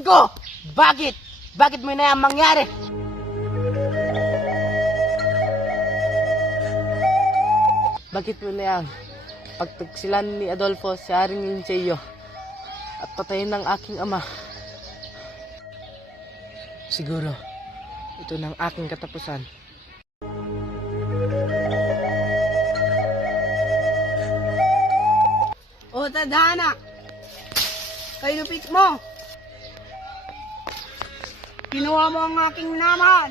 katapusan ko! Bakit? Bakit mo na yan mangyari? Bakit mo na yan pagtagsilan ni Adolfo si Haring Lincheo at patayin ng aking ama? Siguro, ito ng aking katapusan. O tadhana, kayo lupit mo. Kinuha mo ang aking minamahal.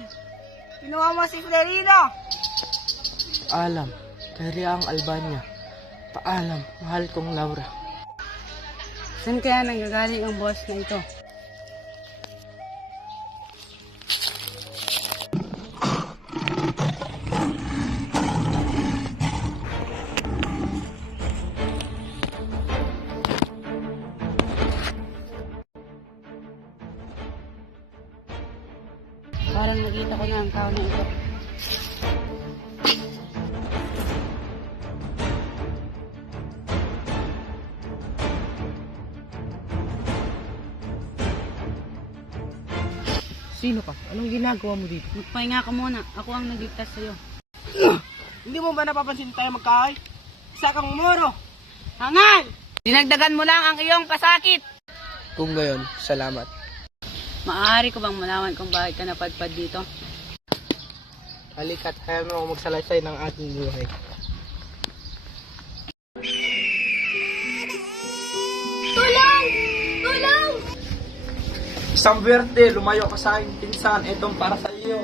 Kinuha mo si Florida. Alam, kaya ang Albania. Paalam, mahal kong Laura. Saan kaya nanggagaling ang boss na ito? Parang nakita ko na ang tao na ito. Sino ka? Anong ginagawa mo dito? Magpahinga ka muna. Ako ang nagligtas sa'yo. Hindi mo ba napapansin tayo magkahay? Isa kang umuro. Hangal! Dinagdagan mo lang ang iyong pasakit. Kung gayon, salamat. Maaari ko bang malaman kung bakit ka napadpad dito? Halika't hayaan mo ako magsalaysay ng ating buhay. Tulong! Tulong! Isang berde, lumayo ka sa aking pinsan. Itong para sa iyo.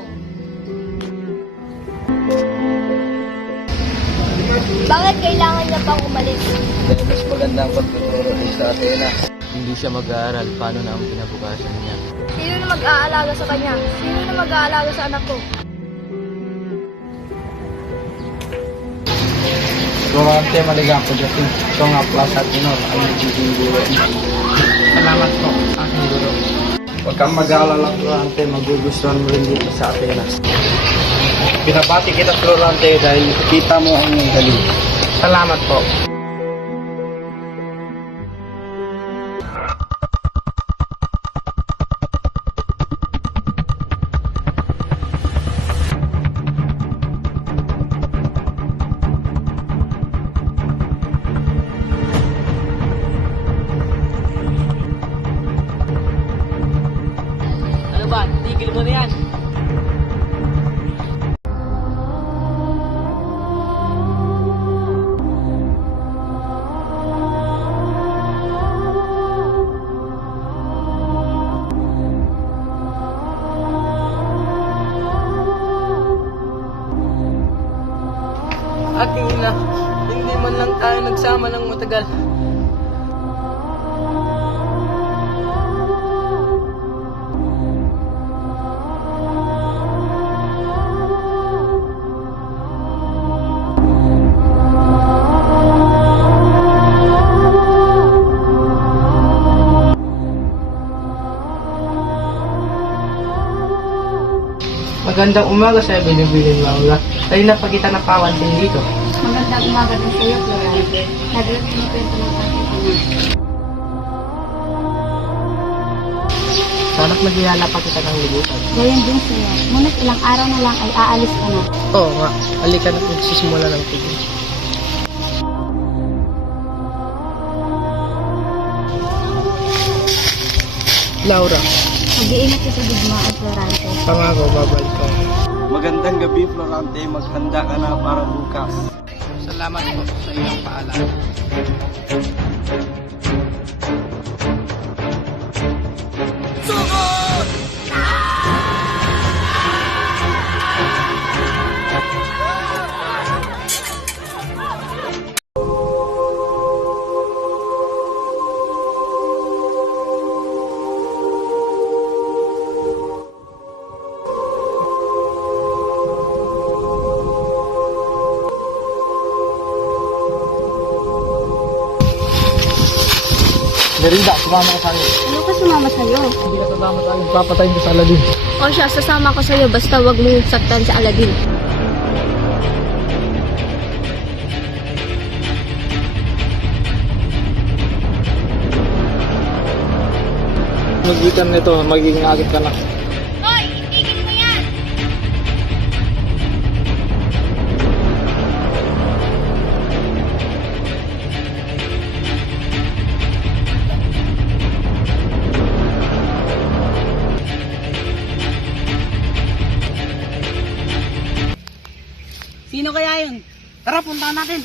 Bakit kailangan niya pang umalis? Dahil mas maganda ang pagtuturo sa Atenas. Hindi siya mag-aaral, paano na ang kinabukasan niya? Sino na mag-aalaga sa kanya? Sino na mag-aalaga sa anak ko? Durante maligang pagdating, ito nga pala sa Tinor, ang nagiging guro. Salamat po, aking guro. Huwag kang mag-aalala, Durante, magugustuhan mo rin dito sa Atenas. Binabati kita, Durante, dahil kita mo ang galing. Salamat po. Ano ba? Tigil mo na yan. Aking ina, hindi man lang tayo nagsama ng matagal. Magandang umaga sa Bilibilin Laura. Tayo na pa kita napawansin dito. Magandang umaga din sa iyo, Florante. Nadalat mo kwento ng aking ama. Sana't magyayala pa kita ng libutan. Gayon din sa iyo. Ngunit ilang araw na lang ay aalis ka na. Oo nga, halika na magsisimula ng tigil. Laura, Mag-iingat ka sa digmaan, Florante. pangako babalik ka. Magandang gabi, Florante. Maghanda ka na para bukas. Salamat po sa iyong paalala. Merida, sumama ka sa akin. Ano ka sumama sa'yo? Hindi ka sasama sa akin. Papatayin ka sa Aladdin. O siya, sasama ko sa'yo basta wag mong saktan sa Aladdin. Magitan nito, magiging agit ka na. Hoy! Itigil mo yan! Sino kaya yun? Tara, puntahan natin.